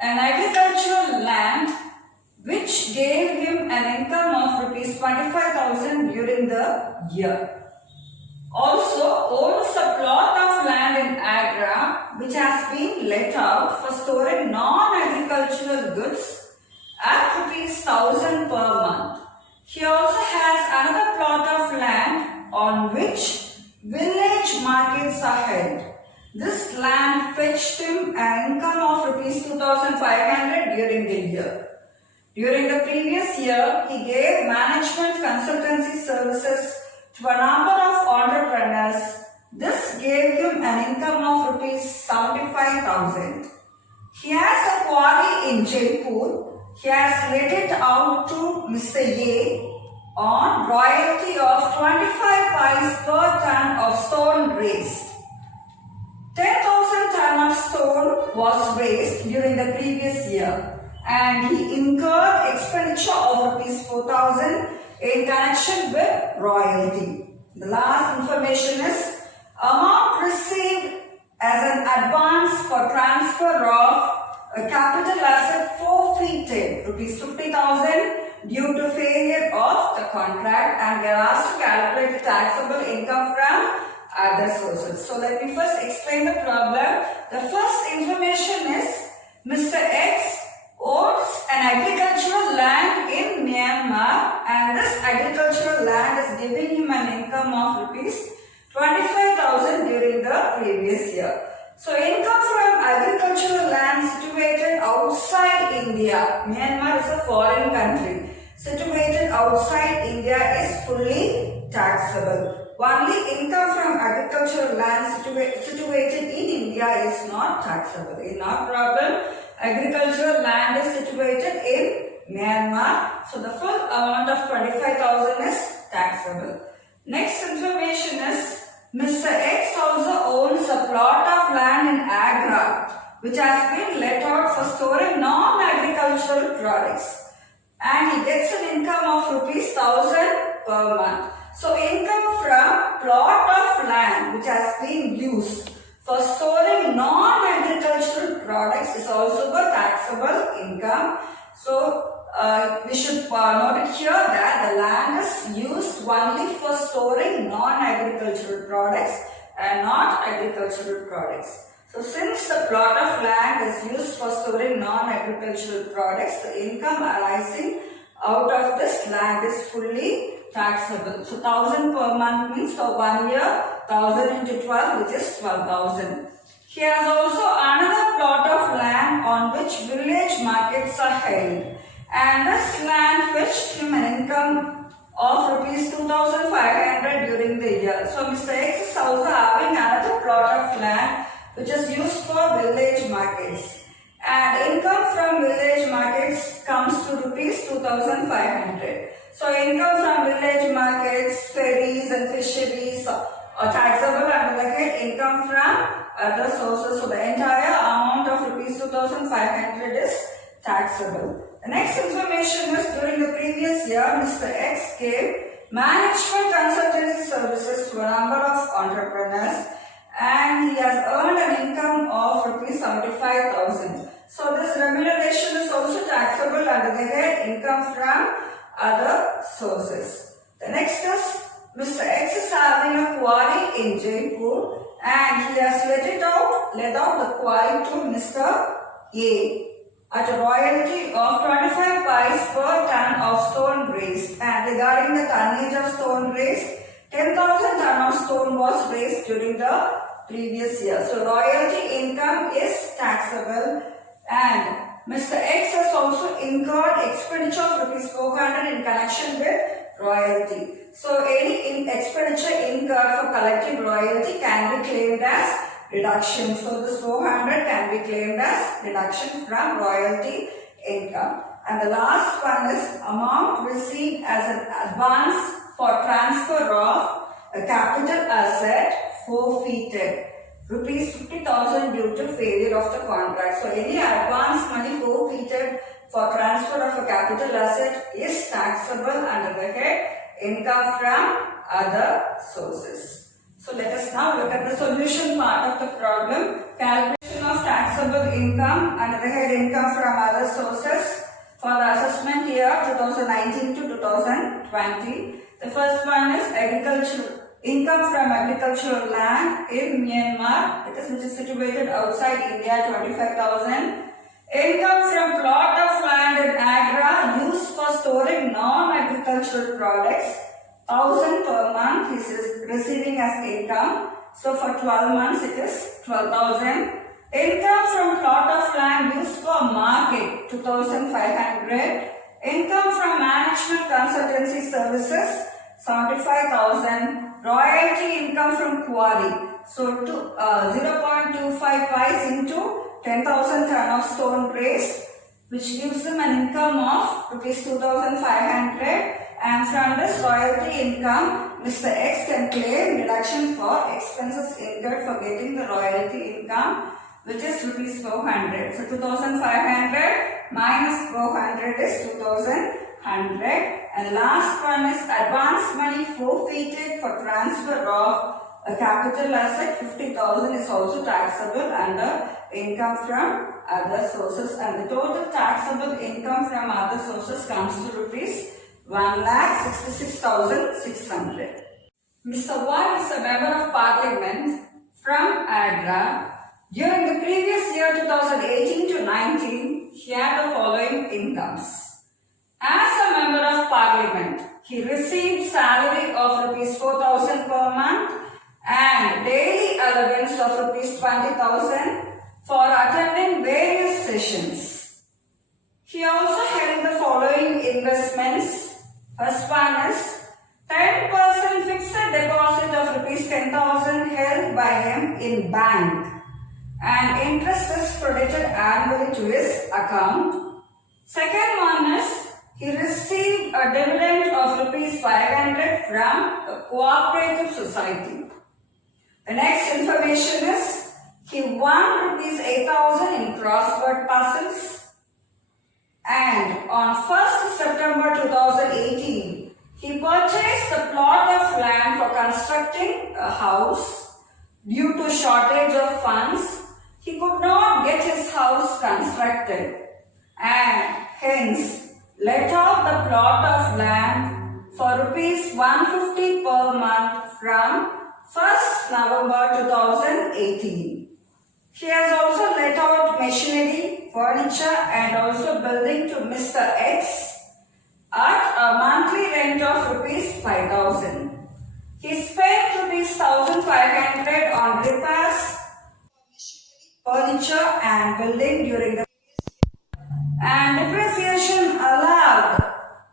an agricultural land which gave him an income of rupees 25,000 during the year. Also owns a plot of land in Agra which has been let out for storing non-agricultural goods at rupees 1,000 per month. He also has another plot of land on which village markets are held. This land fetched him an income of rupees 2,500 during the year. During the previous year, he gave management consultancy services to a number of entrepreneurs. This gave him an income of rupees 75,000. He has a quarry in Jaipur. He has let it out to Mr. A on royalty of 25 pice per ton of stone raised. 10,000 ton of stone was raised during the previous year and he incurred expenditure of rupees 4,000 in connection with royalty. The last information is amount received as an advance for transfer of a capital asset forfeited rupees 50,000 due to failure of the contract, and we are asked to calculate the taxable income from other sources. So let me first explain the problem. The first information is Mr. X owns an agricultural land in Myanmar and this agricultural land is giving him an income of rupees 25,000 during the previous year. So income from agricultural land situated outside India. Myanmar is a foreign country. Situated outside India is fully taxable. Only income from agricultural land situated in India is not taxable. In our problem, agricultural land is situated in Myanmar. So the full amount of 25,000 is taxable. Next information is Mr. X also owns a plot of land in Agra which has been let out for storing non-agricultural products and he gets an income of rupees 1,000 per month. So income from plot of land which has been used for storing non-agricultural products is also a taxable income. So we should note it here that the land is used only for storing non-agricultural products and not agricultural products. So since the plot of land is used for storing non-agricultural products, the income arising out of this land is fully taxable. So 1,000 per month means for 1 year, 1,000 into 12 which is 12,000. He has also another plot of land on which village markets are held. And this land fetched him an income of rupees 2,500 during the year. So Mr. X is also having another plot of land which is used for village markets. And income from village markets comes to rupees 2,500. So income from village markets, ferries and fisheries are taxable under the head income from other sources. So the entire amount of rupees 2,500 is taxable. The next information is during the previous year, Mr. X gave management consultancy services to a number of entrepreneurs and he has earned an income of rupees 75,000. So this remuneration is also taxable under the head income from other sources. The next is Mr. X is having a quarry in Jaipur and he has let out the quarry to Mr. A at a royalty of 25 pice per ton of stone raised, and regarding the tonnage of stone raised, 10,000 ton of stone was raised during the previous year. So royalty income is taxable and Mr. X has also incurred expenditure of rupees 400 in connection with royalty. So any expenditure incurred for collecting royalty can be claimed as reduction. So this 400 can be claimed as reduction from royalty income. And the last one is amount received as an advance for transfer of a capital asset forfeited. Rupees 50,000 due to failure of the contract. So any advance money forfeited for transfer of a capital asset is taxable under the head income from other sources. So let us now look at the solution part of the problem. Calculation of taxable income under the head income from other sources for the assessment year 2019 to 2020. The first one is income from agricultural land in Myanmar, which is situated outside India, 25,000. Income from plot of land in Agra used for storing non-agricultural products, 1,000 per month he is receiving as income. So for 12 months it is 12,000. Income from plot of land used for market, 2,500. Income from management consultancy services, 75,000. Royalty income from quarry, so 0.25 pies into 10,000 ton of stone raised, which gives them an income of rupees 2,500. And from this royalty income, Mr. X can claim deduction for expenses incurred for getting the royalty income, which is rupees 400. So 2,500 minus 400 is 2,100. And last one is advance money forfeited for transfer of a capital asset, 50,000 is also taxable under income from other sources, and the total taxable income from other sources comes to rupees 1,66,600. Mr. Y is a member of parliament from Agra. During the previous year 2018 to 19, he had the following incomes. As a member of parliament, he received salary of rupees 4,000 per month and daily allowance of rupees 20,000 for attending various sessions. He also held the following investments. First one is 10% fixed deposit of rupees 10,000 held by him in bank, and interest is credited annually to his account. Second one is he received a dividend of rupees 500 from a cooperative society. The next information is he won rupees 8,000 in crossword puzzles, and on 1st September 2018 he purchased a plot of land for constructing a house. Due to shortage of funds, he could not get his house constructed and hence let out the plot of land for rupees 150 per month from 1st November 2018. He has also let out machinery, furniture and also building to Mr. X at a monthly rent of rupees 5,000. He spent rupees 1,500 on repairs, furniture and building during the and depreciation allowed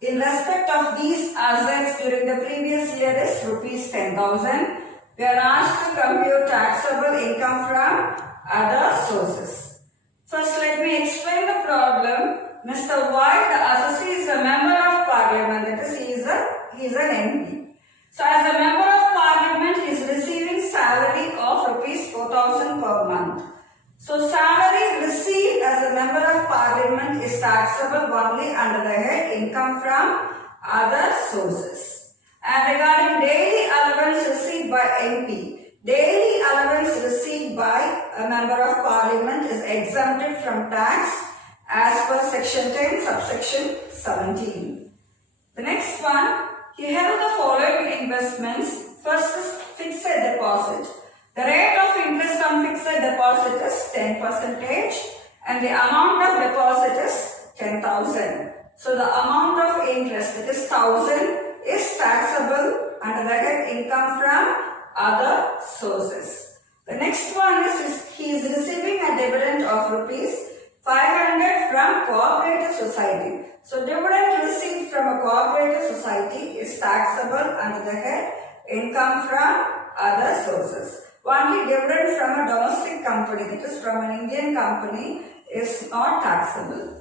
in respect of these assets during the previous year is rupees 10,000. We are asked to compute taxable income from other sources. First, let me explain the problem. Mr. Y, the assessee, is a member of parliament, that is, he is an MP. So, as a member of parliament, he is receiving salary of rupees 4,000 per month. So, salary received as a member of parliament is taxable only under the head income from other sources. And regarding daily allowance received by MP, daily allowance received by a member of parliament is exempted from tax as per section 10 subsection 17. The next one, he held the following investments. First is fixed deposit. The rate of interest on fixed deposit is 10% and the amount of deposit is 10,000. So the amount of interest, that is 1,000, is taxable under the head income from other sources. The next one is he is receiving a dividend of rupees 500 from cooperative society. So dividend received from a cooperative society is taxable under the head income from other sources. Only dividend from a domestic company, that is from an Indian company, is not taxable.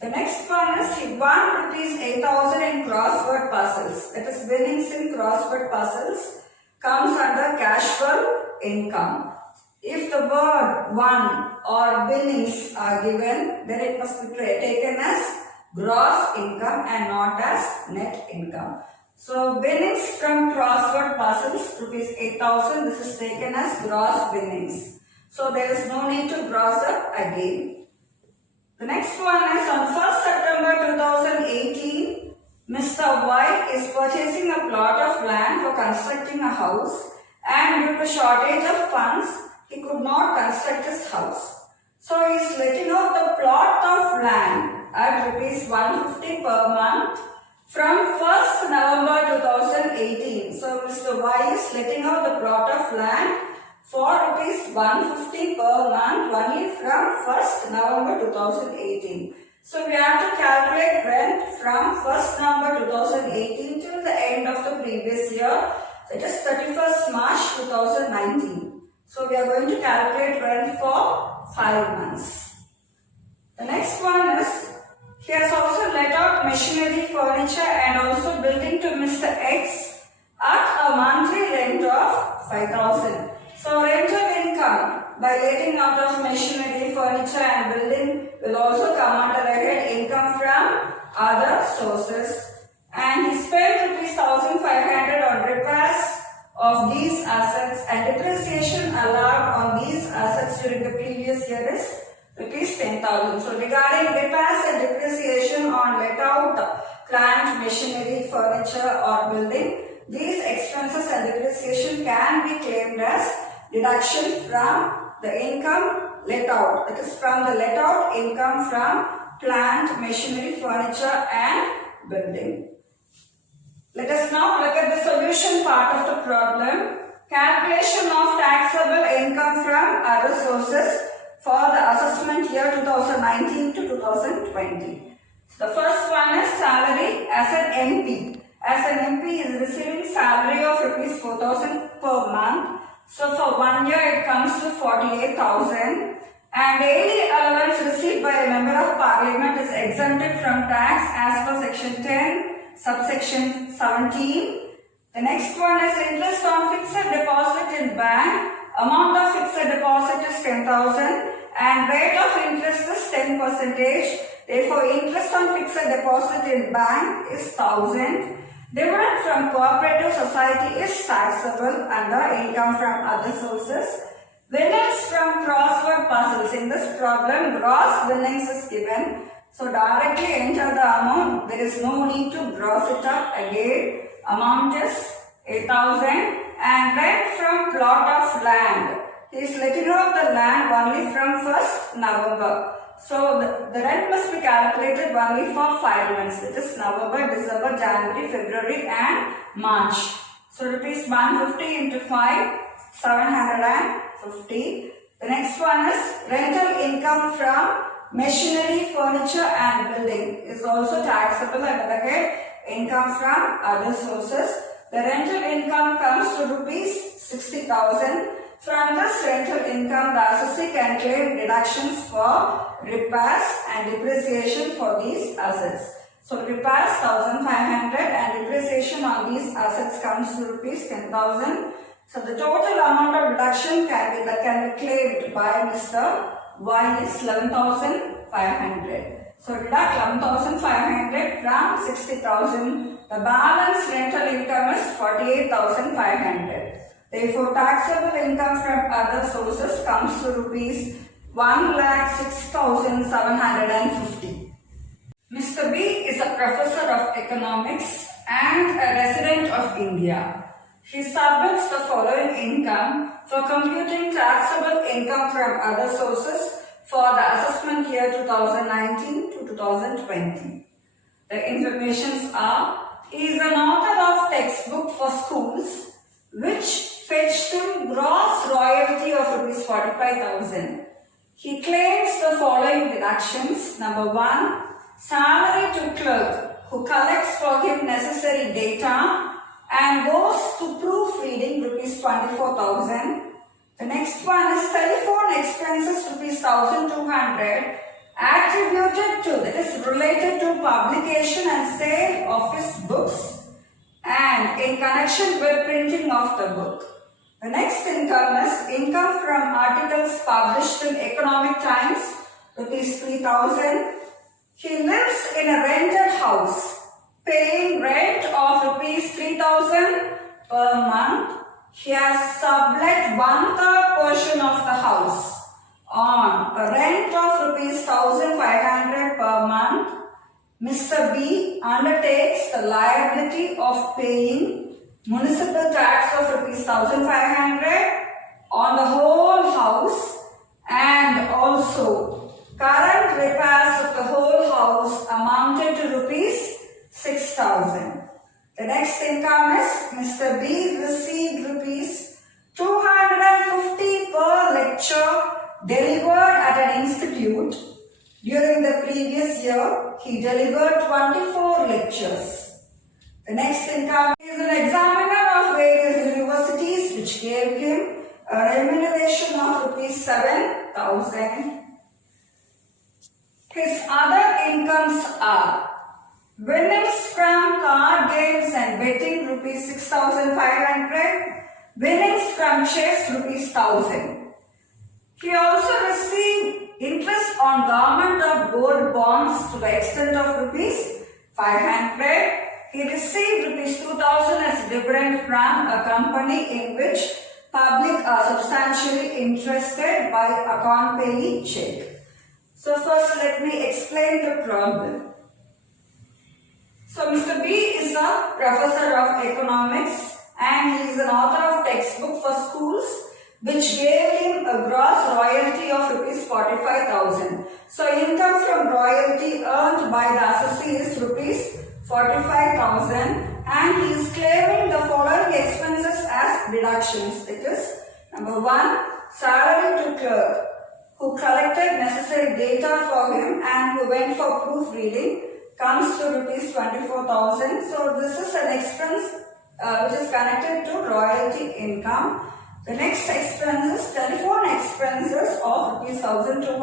The next one is he won rupees 8,000 in crossword puzzles, that is winnings in crossword puzzles comes under casual income. If the word won or winnings are given, then it must be taken as gross income and not as net income. So winnings from crossword puzzles, rupees 8,000, this is taken as gross winnings. So there is no need to gross up again. The The next one is on 1st September 2018, Mr. Y is purchasing a plot of land for constructing a house, and due to shortage of funds, he could not construct his house. So he is letting out the plot of land at rupees 150 per month from 1st November 2018. So Mr. Y is letting out the plot of land for rupees 150 per month only from 1st November 2018. So we have to calculate rent from 1st November 2018 till the end of the previous year. It is 31st March 2019. So we are going to calculate rent for 5 months. The next one is, he has also let out machinery, furniture and also building to Mr. X at a monthly rent of 5,000. So rental income by letting out of machinery, furniture and building will also come under the head income from other sources. And he spent rupees 1,500 on repairs of these assets, and depreciation allowed on these assets during the previous year is rupees 10,000. So regarding repairs and depreciation on let out plant, machinery, furniture or building, these expenses and depreciation can be claimed as deduction from the income let out. That is from the let out income from plant, machinery, furniture and building. Let us now look at the solution part of the problem. Calculation of taxable income from other sources for the assessment year 2019 to 2020. So the first one is salary as an MP. As an MP is receiving salary of rupees 4,000 per month. So for 1 year it comes to 48,000. And daily allowance received by a member of parliament is exempted from tax as per section 10. Subsection 17. The next one is interest on fixed deposit in bank. Amount of fixed deposit is 10,000 and rate of interest is 10%. Therefore, interest on fixed deposit in bank is 1,000. Dividend from cooperative society is taxable under income from other sources. Winnings from crossword puzzles. In this problem, gross winnings is given. So directly enter the amount. There is no need to gross it up again. Amount is 8,000 and rent from plot of land. He is letting out the land only from 1st November. So the rent must be calculated only for 5 months. That is November, December, January, February and March. So rupees 150 into 5, 750. The next one is rental income from machinery, furniture and building is also taxable under the head income from other sources. The rental income comes to rupees 60,000. From this rental income, the assessee can claim deductions for repairs and depreciation for these assets. So repairs 1,500 and depreciation on these assets comes to rupees 10,000. So the total amount of deduction can be claimed by Mr. Y is 11,500. So deduct 11,500 from 60,000. The balance rental income is 48,500. Therefore, taxable income from other sources comes to rupees 1,06,750. Mr. B is a professor of economics and a resident of India. He submits the following income for computing taxable income from other sources for the assessment year 2019 to 2020. The informations are: he is an author of textbook for schools which fetched him gross royalty of rupees 45,000. He claims the following deductions. Number 1, salary to clerk who collects for him necessary data and goes to proofreading rupees 24,000. The next one is telephone expenses rupees 1,200 attributed to, that is related to publication and sale of his books and in connection with printing of the book. The next income is income from articles published in Economic Times rupees 3,000. He lives in a rented house paying rent of rupees 3,000 per month. He has sublet 1/3 portion of the house on a rent of rupees 1,500 Mr. B undertakes the liability of paying municipal tax of rupees 1500 on the whole house and also current repairs of the whole house amounted to rupees 6000. The next income is Mr. B received rupees 250 per lecture delivered at an institute. During the previous year, he delivered 24 lectures. The next income is an examiner of various universities which gave him a remuneration of rupees 7,000. His other incomes are winnings from card games and betting rupees 6,500, winnings from chess rupees 1,000. He also received interest on government of gold bonds to the extent of rupees 500. He received rupees 2,000 as dividend from a company in which public are substantially interested by account payee check. So first let me explain the problem. So Mr. B is a professor of economics and he is an author of textbook for schools which gave him a gross royalty of rupees 45,000. So income from royalty earned by the assessee is rupees 45,000 and he is claiming the following expenses as deductions. It is number 1, salary to clerk who collected necessary data for him and who went for proofreading comes to rupees 24,000. So this is an expense which is connected to royalty income. The next expense is telephone expenses of rupees 1,200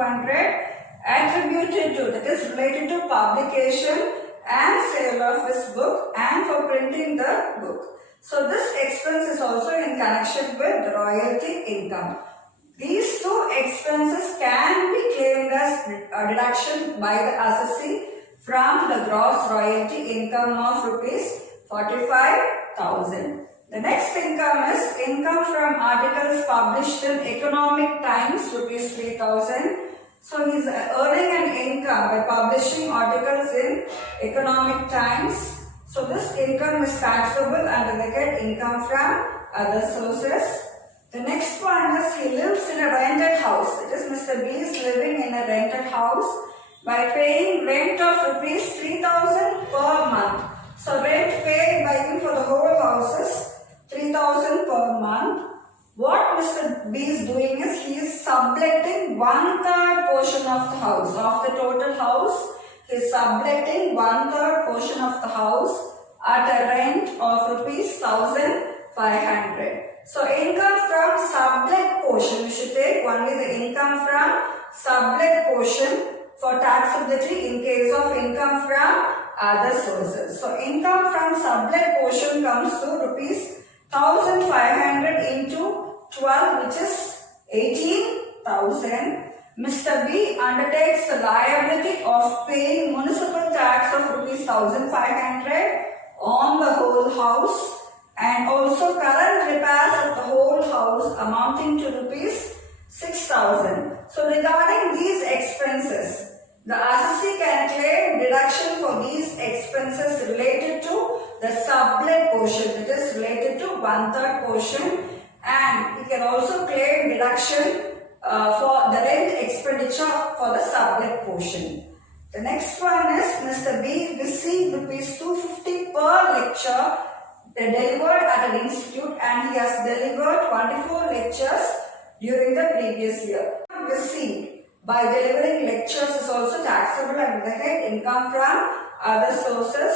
attributed to, that is related to publication and sale of his book and for printing the book. So this expense is also in connection with the royalty income. These two expenses can be claimed as a deduction by the assessee from the gross royalty income of rupees 45,000. The next income is income from articles published in Economic Times, rupees 3,000. So he is earning an income by publishing articles in Economic Times. So this income is taxable under the head income from other sources. The next one is he lives in a rented house. That is, Mr. B is living in a rented house by paying rent of rupees 3,000 per month. So rent paid by him for the whole house is 3,000 per month. What Mr. B is doing is he is subletting 1/3 portion of the house. Of the total house, he is subletting 1/3 portion of the house at a rent of rupees 1,500. So income from sublet portion, we should take only the income from sublet portion for taxability in case of income from other sources. So income from sublet portion comes to rupees 1,500 into 12, which is 18,000. Mr. B undertakes the liability of paying municipal tax of rupees 1,500 on the whole house and also current repairs of the whole house amounting to rupees 6,000. So regarding these expenses, the assessee can claim deduction for these expenses related to the sublet portion, that is related to 1/3 portion, and he can also claim deduction for the rent expenditure for the sublet portion. The next one is Mr. B received rupees 250 per lecture delivered at an institute and he has delivered 24 lectures during the previous year. Received by delivering lectures is also taxable under the head income from other sources,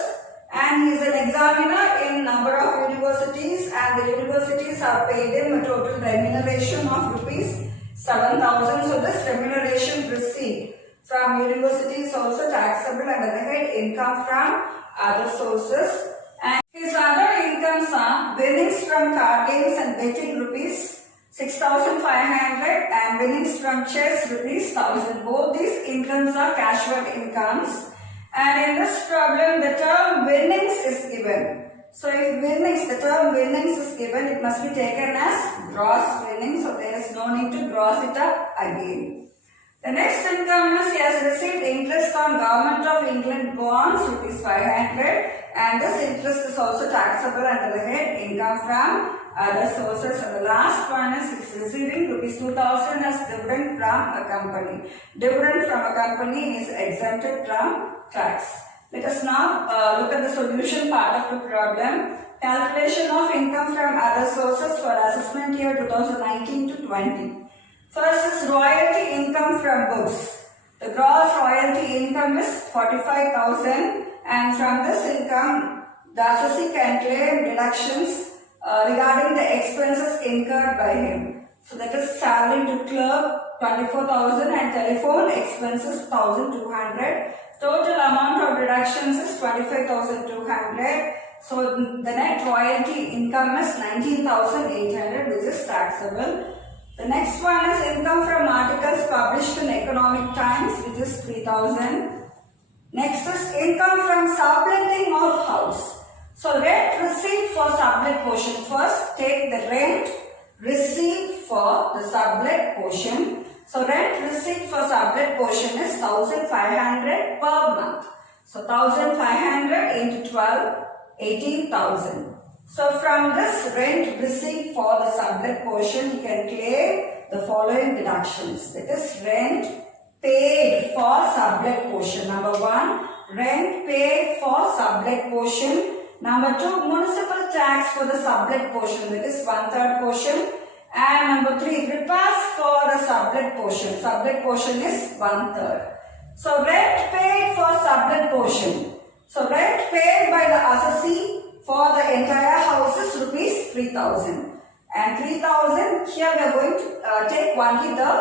and he is an examiner in number of universities and the universities have paid him a total remuneration of rupees 7,000. So this remuneration received from universities is also taxable under the head income from other sources. And his other incomes are winnings from card games and betting rupees 6,500 and winnings from chess rupees 1,000. Both these incomes are casual incomes, and in this problem the term winnings is given. So if the term winnings is given, it must be taken as gross winnings, so there is no need to gross it up again. The next income is he has received interest on Government of England bonds rupees 500, and this interest is also taxable under the head income from other sources. And the last one is he is receiving rupees 2000 as dividend from a company. Dividend from a company is exempted from tax. Let us now look at the solution part of the problem. Calculation of income from other sources for assessment year 2019 to 20. First is royalty income from books. The gross royalty income is 45,000, and from this income the assessee can claim deductions regarding the expenses incurred by him. So that is salary to clerk 24,000 and telephone expenses 1,200. Total amount of deductions is 25,200. So the net royalty income is 19,800, which is taxable. The next one is income from articles published in Economic Times, which is 3,000. Next is income from subletting of house. So rent received for sublet portion. First take the rent received for the sublet portion. So rent received for sublet portion is 1,500 per month. So 1,500 into 12, 18,000. So from this rent received for the sublet portion, you can claim the following deductions. That is rent paid for sublet portion. Number 1, rent paid for sublet portion. Number 2, municipal tax for the sublet portion, that is 1/3 portion. And number 3, repairs for the sublet portion. Sublet portion is 1/3. So rent paid for sublet portion. So rent paid by the assessee for the entire house is rupees 3,000. And 3,000, here we are going to take only the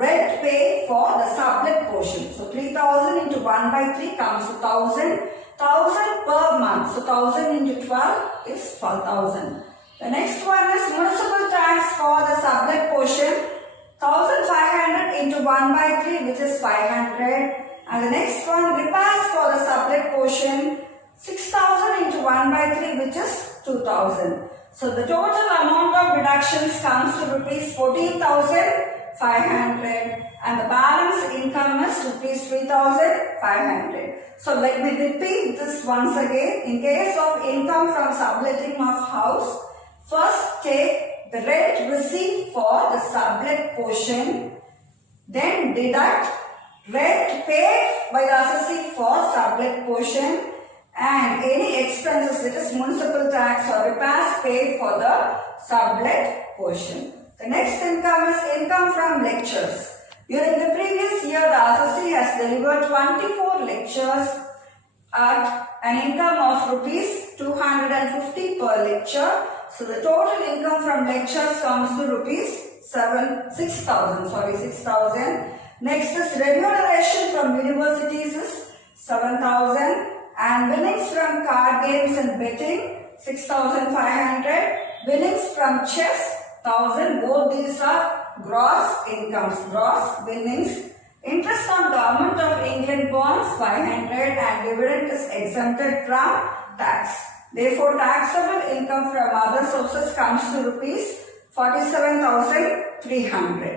rent paid for the sublet portion. So 3,000 into 1/3 comes to 1,000. 1,000 per month. So 1,000 into 12 is 12,000. The next one is municipal tax for the sublet portion. 1,500 into 1/3, which is 500. And the next one, repairs for the sublet portion. 6,000 into 1/3, which is 2,000. So the total amount of deductions comes to rupees 14,500, and the balance income is rupees 3,500. So let me repeat this once again. In case of income from subletting of house, first take the rent received for the sublet portion, then deduct rent paid by the assessee for sublet portion, and any expenses, that is municipal tax or repairs paid for the sublet portion. The next income is income from lectures. During the previous year, the assessee has delivered 24 lectures at an income of rupees 250 per lecture. So the total income from lectures comes to rupees 6,000. Next is remuneration from universities is 7,000. And winnings from card games and betting 6,500. Winnings from chess 1,000. Both these are gross incomes, gross winnings. Interest on Government of England bonds 500, and dividend is exempted from tax. Therefore, taxable income from other sources comes to rupees 47,300.